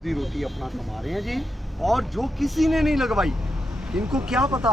रोटी अपना कमा रहे हैं जी। और जो किसी ने नहीं लगवाई, इनको क्या पता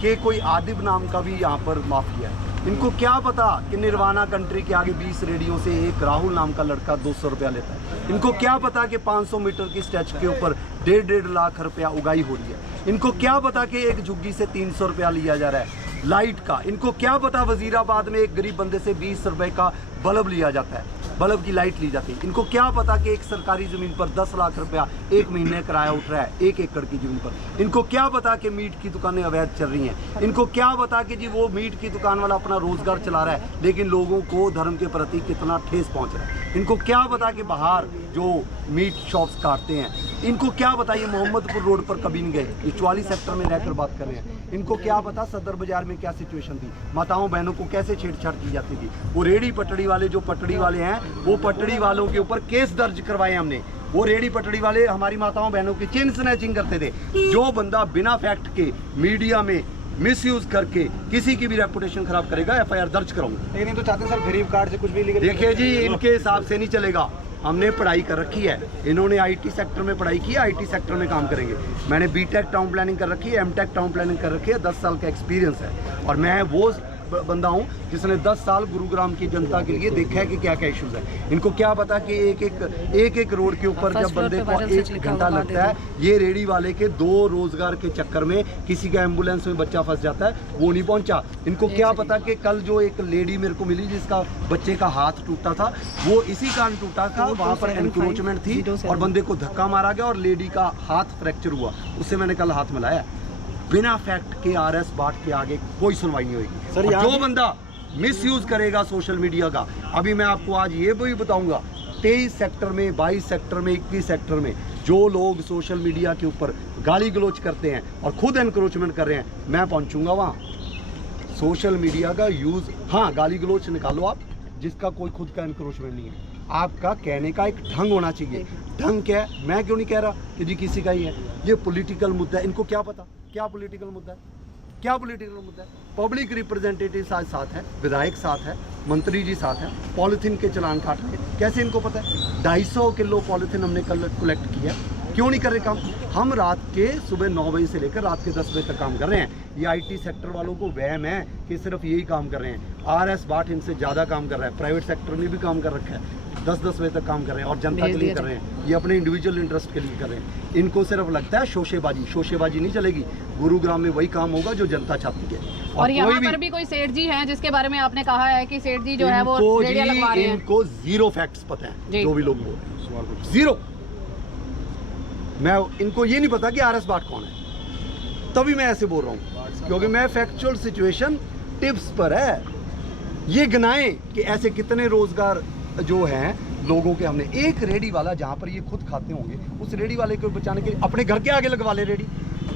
कि कोई आदिब नाम का भी यहाँ पर माफिया है। इनको क्या पता कि निर्वाणा कंट्री के आगे 20 रेडियो से एक राहुल नाम का लड़का 200 रुपया लेता है। इनको क्या पता कि 500 मीटर की स्ट्रेच के ऊपर 1.5 लाख रुपया उगाई हो रही है। इनको क्या पता कि एक झुग्गी से 300 रुपया लिया जा रहा है लाइट का। इनको क्या पता वजीराबाद में एक गरीब बंदे से 20 रुपए का बल्ब लिया जाता है, बल्ब की लाइट ली जाती है। इनको क्या पता कि एक सरकारी ज़मीन पर 10 लाख रुपया एक महीने किराया उठ रहा है 1 एकड़ की ज़मीन पर। इनको क्या पता कि मीट की दुकानें अवैध चल रही हैं। इनको क्या पता कि जी वो मीट की दुकान वाला अपना रोज़गार चला रहा है, लेकिन लोगों को धर्म के प्रति कितना ठेस पहुंच रहा है। इनको क्या पता कि बाहर जो मीट शॉप्स काटते हैं, इनको क्या पता ये मोहम्मदपुर रोड पर कभी नहीं गए, ये 44 सेक्टर में रहकर बात कर रहे हैं। इनको क्या पता सदर बाजार में क्या सिचुएशन थी, माताओं बहनों को कैसे छेड़छाड़ की जाती थी। वो रेडी पटड़ी वाले जो पटड़ी वाले हैं, वो पटड़ी वालों के ऊपर केस दर्ज करवाए हमने। वो रेडी पटड़ी वाले हमारी माताओं बहनों की चेन स्नैचिंग करते थे। जो बंदा बिना फैक्ट के मीडिया में मिसयूज करके किसी की भी रेपुटेशन खराब करेगा, FIR दर्ज कराऊंगा। लेकिन तो चाहते हैं सर गरीब कार्ड से कुछ भी लीगल। देखिए जी, इनके हिसाब से नहीं चलेगा। हमने पढ़ाई कर रखी है, इन्होंने IT सेक्टर में पढ़ाई की है, IT सेक्टर में काम करेंगे। मैंने BTech टाउन प्लानिंग कर रखी है, MTech टाउन प्लानिंग कर रखी है, 10 साल का एक्सपीरियंस है। और मैं वो बंदा हूँ जिसने 10 साल गुरुग्राम की जनता के लिए देखा है कि क्या क्या इश्यूज है। इनको क्या पता कि एक एक रोड के ऊपर जब बंदे को 1 घंटा लगता है, ये रेडी वाले के 2 रोजगार के चक्कर में किसी का एम्बुलेंस में बच्चा फंस जाता है, वो नहीं पहुंचा। इनको क्या पता कि कल जो एक लेडी मेरे को मिली जिसका बच्चे का हाथ टूटा था, वो इसी कारण टूटा था, वहाँ पर एनक्रोचमेंट थी और बंदे को धक्का मारा गया और लेडी का हाथ फ्रैक्चर हुआ। उससे मैंने कल हाथ मिलाया। बिना फैक्ट के RS बाट के आगे कोई सुनवाई नहीं होगी। सर जो बंदा मिसयूज करेगा सोशल मीडिया का, अभी मैं आपको आज ये भी बताऊंगा, 23 सेक्टर में, 22 सेक्टर में, 21 सेक्टर में जो लोग सोशल मीडिया के ऊपर गाली गलोच करते हैं और खुद एनक्रोचमेंट कर रहे हैं, मैं पहुंचूंगा वहाँ। सोशल मीडिया का यूज, हाँ गाली गलोच निकालो आप, जिसका कोई खुद का एनक्रोचमेंट नहीं है। आपका कहने का एक ढंग होना चाहिए। ढंग क्या है? मैं क्यों नहीं कह रहा कि जी किसी का ही है। ये पॉलिटिकल मुद्दा है। इनको क्या पता क्या पॉलिटिकल मुद्दा है, क्या पॉलिटिकल मुद्दा है। पब्लिक रिप्रेजेंटेटिव साथ है, विधायक साथ है, मंत्री जी साथ है, पॉलिथीन के चलान काट रहे हैं। कैसे इनको पता है? 250 किलो पॉलिथीन हमने कल कलेक्ट किया। क्यों नहीं कर रहे काम? हम रात के सुबह 9 बजे से लेकर रात के 10 बजे तक काम कर रहे हैं। ये IT सेक्टर वालों को वहम है कि सिर्फ यही काम कर रहे हैं। RS बाट इनसे ज़्यादा काम कर रहा है। प्राइवेट सेक्टर में भी काम कर रखा है, 10-10 बजे तक काम कर रहे हैं और जनता के लिए कर रहे हैं। ये अपने इंडिविजुअल इंटरेस्ट के लिए कर रहे हैं। इनको सिर्फ लगता है शोशेबाजी नहीं चलेगी। गुरुग्राम में वही काम होगा जो जनता चाहती है। और यहाँ पर भी कोई सेठ जी हैं जिसके बारे में आपने कहा है कि सेठ जी जो है वो रेडिया लगवा रहे हैं। इनको जीरो फैक्ट्स पता है, जो भी लोग बोल रहे हैं जीरो। मैं इनको ये नहीं पता कि RS बाट कौन है, तभी मैं ऐसे बोल रहा हूँ, क्योंकि मैं फैक्चुअल सिचुएशन टिप्स पर है। ये गिनाएं कि ऐसे कितने रोजगार जो हैं लोगों के। हमने एक रेडी वाला जहाँ पर ये खुद खाते होंगे, उस रेडी वाले को बचाने के लिए अपने घर के आगे लगवा ले रेडी।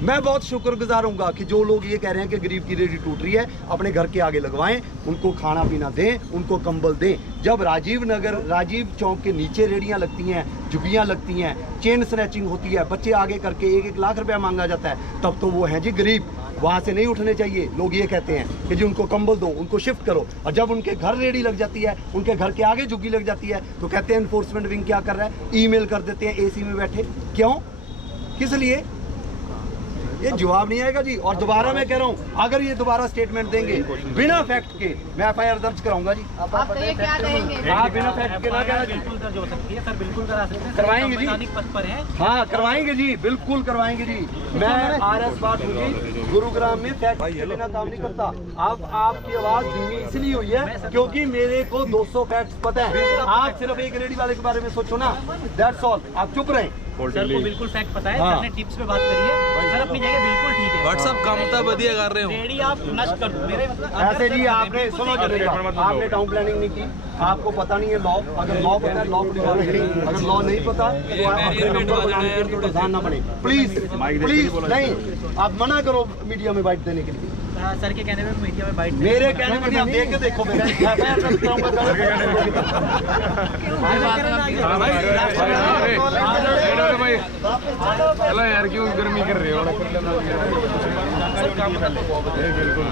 मैं बहुत शुक्रगुजार हूँगा कि जो लोग ये कह रहे हैं कि गरीब की रेडी टूट रही है, अपने घर के आगे लगवाएं, उनको खाना पीना दें, उनको कंबल दें। जब राजीव चौक के नीचे रेडियाँ लगती हैं, झुग्गियाँ लगती हैं, चेन स्नैचिंग होती है, बच्चे आगे करके 1-1 लाख रुपया मांगा जाता है, तब तो वो हैं जी गरीब, वहाँ से नहीं उठने चाहिए। लोग ये कहते हैं कि जी उनको कंबल दो, उनको शिफ्ट करो। और जब उनके घर रेडी लग जाती है, उनके घर के आगे झुग्गी लग जाती है, तो कहते हैं एनफोर्समेंट विंग क्या कर रहा है, ईमेल कर देते हैं AC में बैठे। क्यों, किस लिए? ये जवाब नहीं आएगा जी। और दोबारा मैं कह रहा हूँ, अगर ये दोबारा स्टेटमेंट देंगे बिना फैक्ट के, मैं FIR दर्ज कराऊंगा जी। आप ये क्या कहेंगे? हाँ, बिना फैक्ट के ना कहना जी। बिल्कुल दर्ज हो सकती है सर, बिल्कुल करा सकते हैं, करवाएंगे जी। पद पर है। हाँ करवाएंगे जी, बिल्कुल करवाएंगे जी। मैं RS बाट हूँ जी, गुरुग्राम में फैक्ट के बिना काम नहीं करता। अब आपकी आवाज धीमी इसलिए हुई है क्योंकि मेरे को 200 फैक्ट्स पता है। आप सिर्फ एक रेडी वाले के बारे में सोचो ना, दैट्स ऑल। आप चुप रहें। सर को बिल्कुल फैक्ट पता है। सर ने टिप्स पे बात करी है, सर अपनी जगह बिल्कुल ठीक है। व्हाट्सएप कामता बढ़िया कर रहे हो। रेडी आप नष्ट कर दो मेरे मतलब। ऐसे जी आपने सुनो, आपने टाउन प्लानिंग नहीं की, आपको पता नहीं है लॉ। अगर लॉ पता है लॉ को, अगर लॉ नहीं पता तो आप अपने नंबर बनाने के लिए ध्यान ना पड़े। प्लीज नहीं, आप मना करो मीडिया में बाइट देने के लिए। सर के कहने में मीडिया में बाइट, मेरे कहने में नहीं, आप देख के देखो। चलो यार, क्यों गर्मी कर रहे हो? बिल्कुल